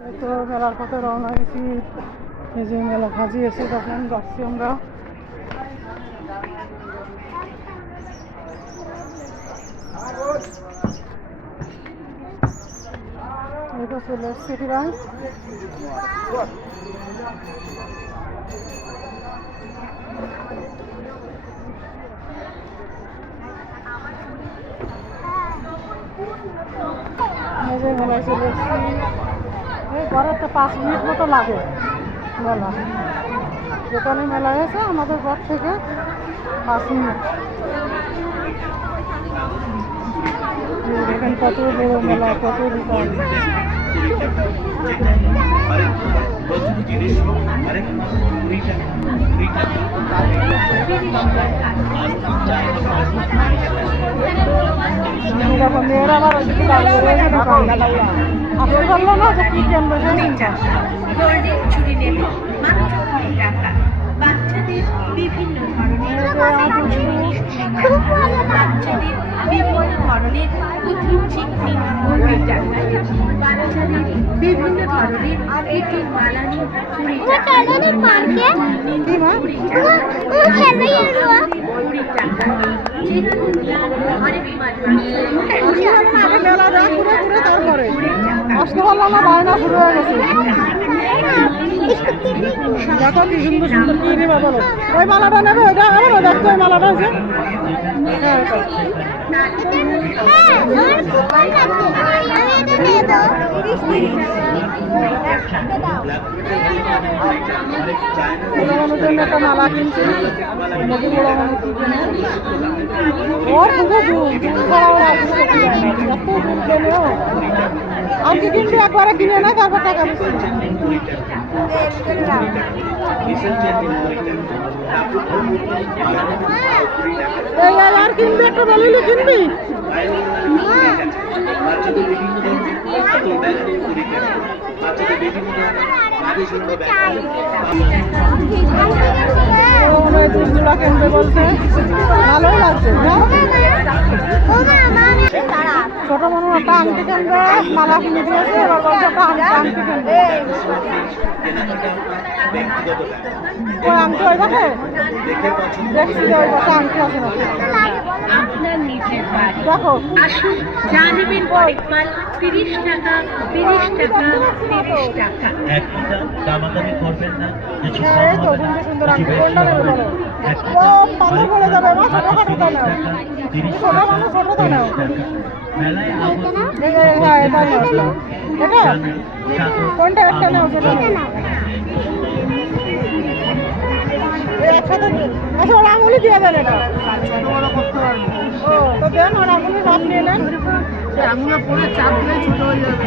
তো মেলার পথে রওনা গেছি এই যে মেলা সাজিয়েছে, তখন যাচ্ছি আমরা। তো চলে এসছি যে মেলায় চলে এসছি। এই ঘরে তো পাঁচ মিনিট মতো লাগে মেলা যেখানে মেলা হয়েছে আমাদের ঘর থেকে পাঁচ মিনিট দেখেন কত বড় মেলা কত দোকান মেয়েরা রয়েছে দোকান আসতে পারল না যে কি চিন্তা গোল্ডেন চুড়ি নেবে। মাত্র পারল না আগে মেলা পারল বায়না শুরু হয়ে গেছে দেখো কি সুন্দর সুন্দর কি রে বাবা ওই মালাটা নেবে ওইটা আমার ওই দেখছ ওই মালাটা আছে হ্যাঁ এটা বড় মানুষের একটা মালা কিনছি। ওর শুধু দুধ দুধ ছাড়া ওরা কিছু করতে চায় না। এত দুধ দেবে ও আর কি কিনবি একবারে কিনে না তারপর টাকা এই, আর কিনবি একটা বলিলি কিনবি বাচ্চাদের বিভিন্ন ধরনের দুধ জোড়া ভালোই লাগছে। ছোট মনে একটা আংটি কিনবে মালা কিনে দিয়েছে এবার বলছে একটা আংটি ব্যাপার ওই আংটি ওই দেখে দেখে দেখছি যে ওই পাশে আংটি আছে আপনার নিজের বাড়ি দেখো আসুন যা নেবেন অনেক তিরিশ টাকা তিরিশ টাকা তিরিশ টাকা এক কথা দামাদামি করবেন না কিছু এই তো সুন্দর সুন্দর আংটি কোনটা একটা নাও একসাথে আচ্ছা। ওর আঙুলি দিয়ে দেন এটা ও তো দেন ওর আঙুলি মাপ নিয়ে নেন আঙুলে পরে চাপ দিলে ছোট হয়ে যাবে